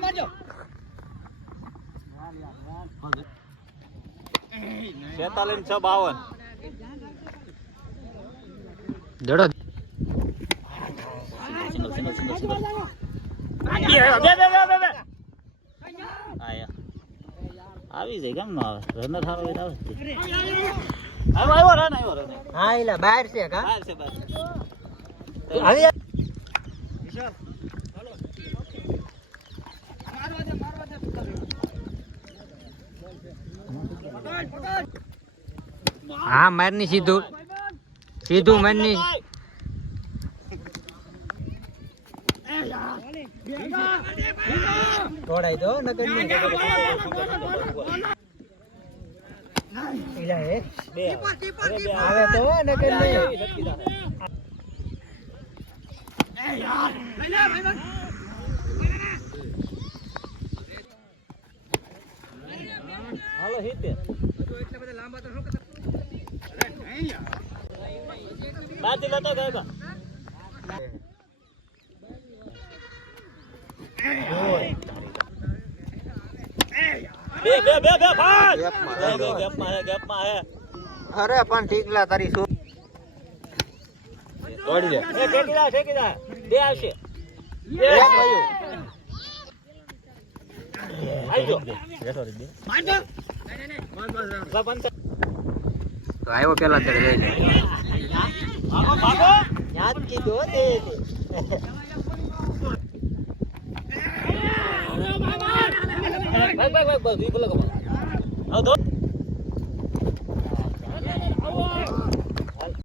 મારજો 46-52 જડો આવી જાય કેમ ન આવે રનર સારો આવે આવ્યો રન હા એલા બહાર છે કા બહાર છે આવી હા મારની સીધું મારની તોડાઈ દો નગર આવે તો નગર હાલો હિતે બાજી લેતો ગયો બે ભાઈ ગેપમાં હે અરે પણ ઠીકલા તારી શું દોડી લે એ ઠેકી દા બે આવશે આવજો તો આવ્યો પેલા ચડે લઈ ભાગો યાદ કીધો તે ભાઈ બસ બોલો આવ દો